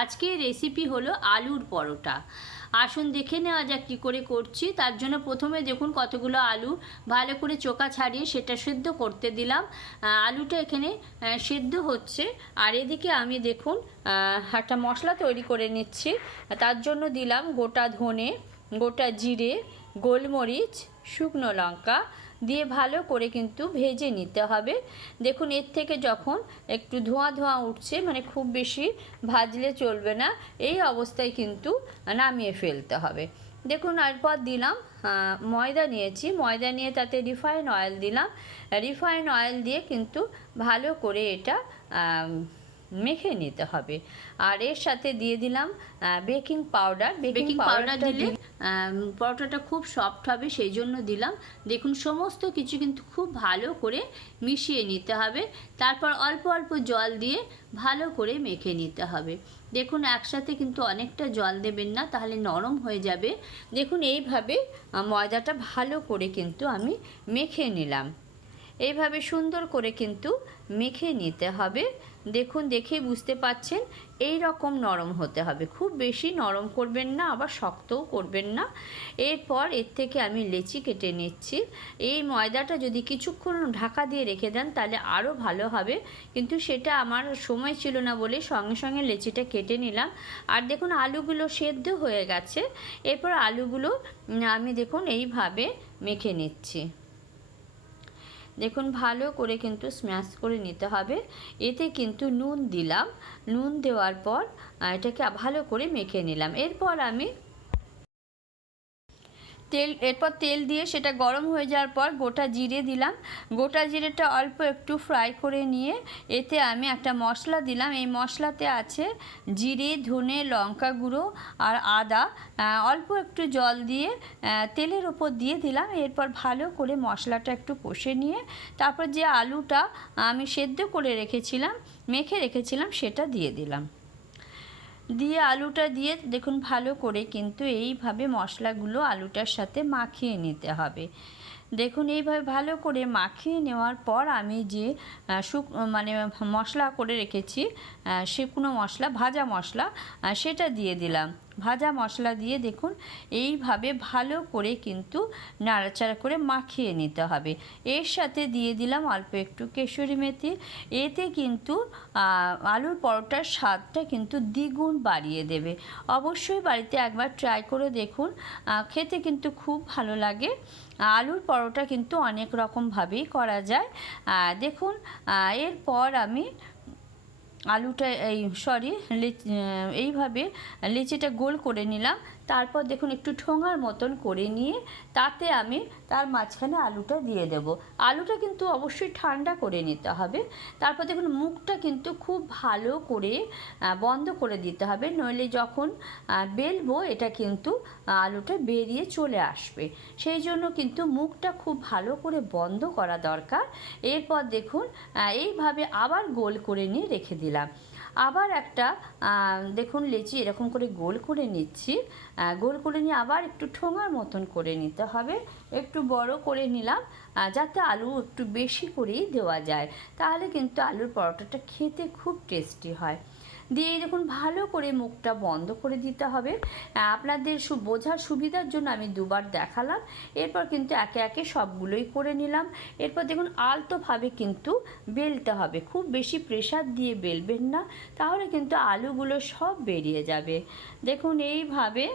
আজকের রেসিপি হলো আলুর পরোটা। আসুন দেখে নেওয়া যাক কী করে করছি। তার জন্য প্রথমে দেখুন কতগুলো আলু ভালো করে চোকা ছাড়িয়ে সেটা সেদ্ধ করতে দিলাম। আলুটা এখানে সেদ্ধ হচ্ছে। আর এদিকে আমি দেখুন একটা মশলা তৈরি করে নিচ্ছি। তার জন্য দিলাম গোটা ধনে, গোটা জিরে, গোলমরিচ, শুকনো লঙ্কা দিয়ে ভালো করে কিন্তু ভেজে নিতে হবে। দেখুন, এর থেকে যখন একটু ধোঁয়া ধোঁয়া উঠছে মানে খুব বেশি ভাজলে চলবে না, এই অবস্থায় কিন্তু নামিয়ে ফেলতে হবে। দেখুন, এরপর দিলাম ময়দা নিয়েছি। ময়দা নিয়ে তাতে রিফাইন অয়েল দিলাম। রিফাইন অয়েল দিয়ে কিন্তু ভালো করে এটা মেখে নিতে হবে। আর এর সাথে দিয়ে দিলাম বেকিং পাউডার। বেকিং পাউডার দিলে পরোটাটা খুব সফট হবে সেই জন্য দিলাম। দেখুন সমস্ত কিছু কিন্তু খুব ভালো করে মিশিয়ে নিতে হবে। তারপর অল্প অল্প জল দিয়ে ভালো করে মেখে নিতে হবে। দেখুন একসাথে কিন্তু অনেকটা জল দেবেন না তাহলে নরম হয়ে যাবে। দেখুন এইভাবে ময়দাটা ভালো করে কিন্তু আমি মেখে নিলাম। এইভাবে সুন্দর করে কিন্তু মেখে নিতে হবে। দেখুন, দেখেই বুঝতে পাচ্ছেন এই রকম নরম হতে হবে। খুব বেশি নরম করবেন না, আবার শক্তও করবেন না। এরপর এর থেকে আমি লেচি কেটে নিচ্ছি। এই ময়দাটা যদি কিছুক্ষণ ঢাকা দিয়ে রেখে দেন, তাহলে আরও ভালো হবে। কিন্তু সেটা আমার সময় ছিল না বলে সঙ্গে সঙ্গে লেচিটা কেটে নিলাম। আর দেখুন, আলুগুলো সেদ্ধ হয়ে গেছে। এরপর আলুগুলো আমি দেখুন, এইভাবে মেখে নিচ্ছি। দেখুন, ভালো করে কিন্তু স্ম্যাশ করে নিতে হবে। এতে কিন্তু নুন দিলাম। নুন দেওয়ার পর এটাকে ভালো করে মেখে নিলাম। এরপর আমি তেল, এরপর তেল দিয়ে সেটা গরম হয়ে যাওয়ার পর গোটা জিরে দিলাম। গোটা জিরেটা অল্প একটু ফ্রাই করে নিয়ে এতে আমি একটা মশলা দিলাম। এই মশলাতে আছে জিরে, ধনে, লঙ্কা গুঁড়ো আর আদা। অল্প একটু জল দিয়ে তেলের ওপর দিয়ে দিলাম। এরপর ভালো করে মশলাটা একটু কষে নিয়ে তারপর যে আলুটা আমি সেদ্ধ করে রেখেছিলাম, মেখে রেখেছিলাম, সেটা দিয়ে দিলাম। দিয়ে আলুটা দিয়ে দেখুন ভালো করে কিন্তু এইভাবে মশলাগুলো আলুটার সাথে মাখিয়ে নিতে হবে। দেখুন এইভাবে ভালো করে মাখিয়ে নেওয়ার পর আমি যে শুক মানে মশলা করে রেখেছি শুকনো মশলা, ভাজা মশলা সেটা দিয়ে দিলাম। ভাজা মশলা দিয়ে দেখুন, এইভাবে ভালো করে কিন্তু নাড়াচাড়া করে মাখিয়ে নিতে হবে। এর সাথে দিয়ে দিলাম অল্প একটু কেশরি মেথি। এতে কিন্তু আলুর পরোটার স্বাদটা কিন্তু দ্বিগুণ বাড়িয়ে দেবে। অবশ্যই বাড়িতে একবার ট্রাই করে দেখুন খেতে কিন্তু খুব ভালো লাগে। আলুর পরোটা কিন্তু অনেক রকমভাবেই করা যায়। দেখুন এরপর আমি আলুটা এই সরি এইভাবে লিচিটা গোল করে নিলাম। তারপর দেখুন একটু ঠোঙার মতন করে নিয়ে তাতে আমি তার মাঝখানে আলুটা দিয়ে দেব। আলুটা কিন্তু অবশ্যই ঠান্ডা করে নিতে হবে। তারপর দেখুন মুখটা কিন্তু খুব ভালো করে বন্ধ করে দিতে হবে। নইলে যখন বেলবো এটা কিন্তু আলুটা বেরিয়ে চলে আসবে। সেই জন্য কিন্তু মুখটা খুব ভালো করে বন্ধ করা দরকার। এরপর দেখুন এইভাবে আবার গোল করে নিয়ে রেখে দিলাম। আবার একটা দেখুন লেচি এরকম করে গোল করে নিচ্ছি। গোল করে নিয়ে আবার একটু ঠোঙার মতন করে নিতে হবে। একটু বড় করে নিলাম যাতে আলু একটু বেশি করেই দেওয়া যায়। তাহলে কিন্তু আলুর পরোটাটা খেতে খুব টেস্টি হয়। দিয়ে দেখুন, ভালো করে মুখটা বন্ধ করে দিতে হবে। আপনাদের সু, বোঝার সুবিধার জন্য আমি দুবার দেখালাম। এরপর কিন্তু একে একে সবগুলোই করে নিলাম। এরপর দেখুন, আলতোভাবে কিন্তু বেলতে হবে। খুব বেশি প্রেসার দিয়ে বেলবেন না, তাহলে কিন্তু আলুগুলো সব বেরিয়ে যাবে। দেখুন, এইভাবে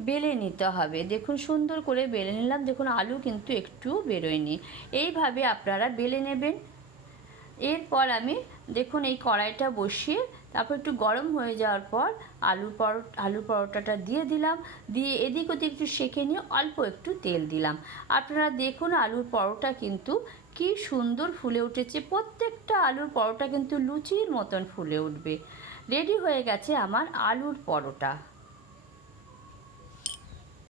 বেলে নিতে হবে। দেখুন, সুন্দর করে বেলে নিলাম। দেখুন, আলু কিন্তু একটু বেরোয়নি। এইভাবে আপনারা বেলে নেবেন। এরপর আমি দেখুন এই কড়াইটা বসিয়ে তারপর একটু গরম হয়ে যাওয়ার পর আলু পর, আলু পরোটাটা দিয়ে দিলাম। দিয়ে এদিক ওদিক একটু সেঁকে নিয়ে অল্প একটু তেল দিলাম। আপনারা দেখুন আলুর পরোটা কিন্তু কি সুন্দর ফুলে উঠেছে। প্রত্যেকটা আলুর পরোটা কিন্তু লুচির মতন ফুলে উঠবে। রেডি হয়ে গেছে আমার আলুর পরোটা।